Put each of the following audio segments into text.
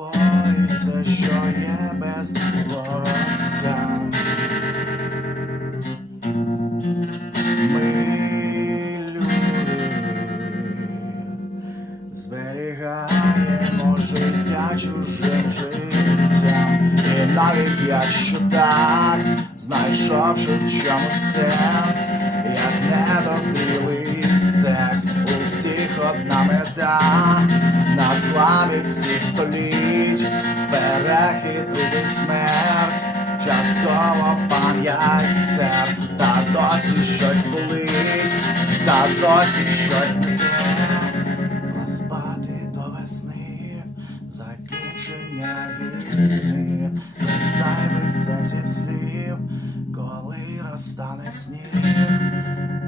було і все, що є без Лоранця. Життя чужим життям. І навіть якщо так, знайшовши в чому сенс, як недозрілий секс, у всіх одна мета, на зламі всіх століть, перехитрити смерть, частково пам'ять стер, та досі щось болить, та досі щось не те. Закінчення війни, зайвих сенсів слів, коли розтане сніг,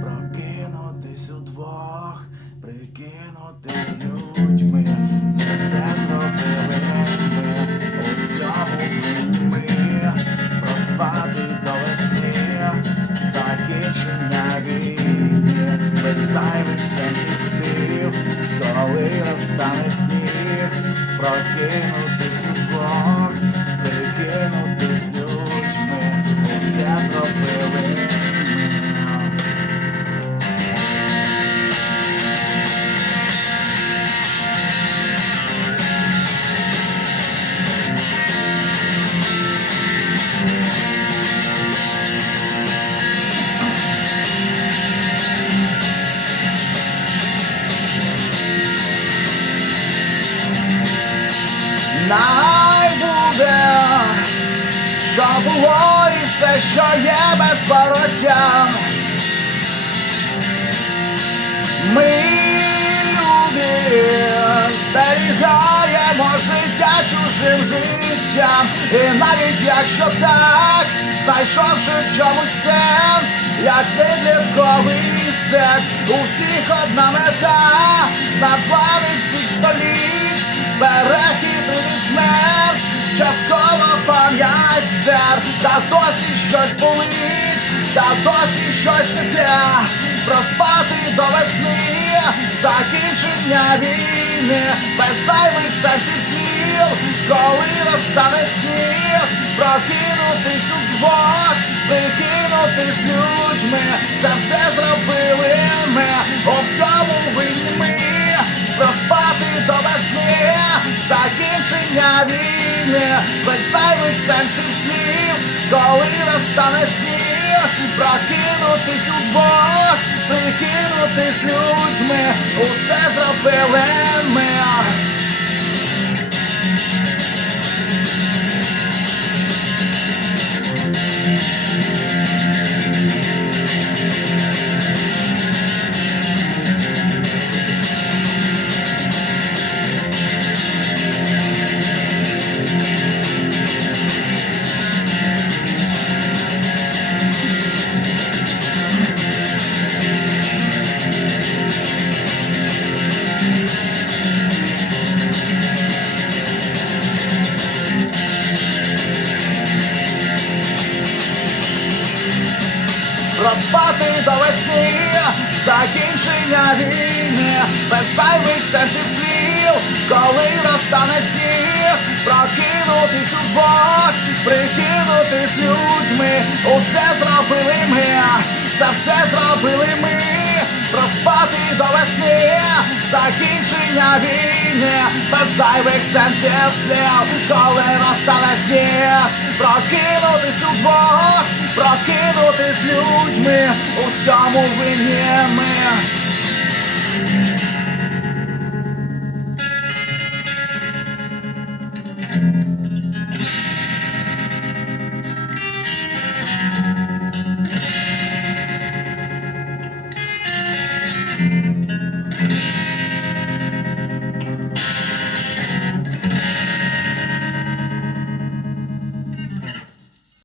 прокинутись удвох, прикинутись людьми, це все зробили ми, у всьому ми, проспати до весни, закінчення війни, без зайвих сенсів коли сніг, прокинутись у двор, людьми, було і все, що є без вороття. Ми люди зберігаємо життя чужим життям. І навіть якщо так, знайшовши в чомусь сенс, як недлітковий секс, у всіх одна мета, на зламі всіх століть, перехитрити пам'ять та досі щось болить, та досі щось не те, проспати до весни, закінчення війни, без зайвих сенсів слів, коли розтане сніг, прокинутись удвох, прикинутись людьми, це все зробили ми, у всьому винні ми, проспати до весни, закінчення війни, сенсів снів, коли розтане сніг, прокинутись удвох, прикинутись людьми, усе зробили ми. Розпати до весни, закінчення війни, без зайвих сенсів слів, коли розтане сніг, прокинутись у двох, прикинутись людьми, усе зробили ми, це все зробили ми, проспати до весни, закінчення війни, без зайвих сенсів слів, коли розтане сніг, прокинутись удвох, прокинутись людьми, у всьому винні ми.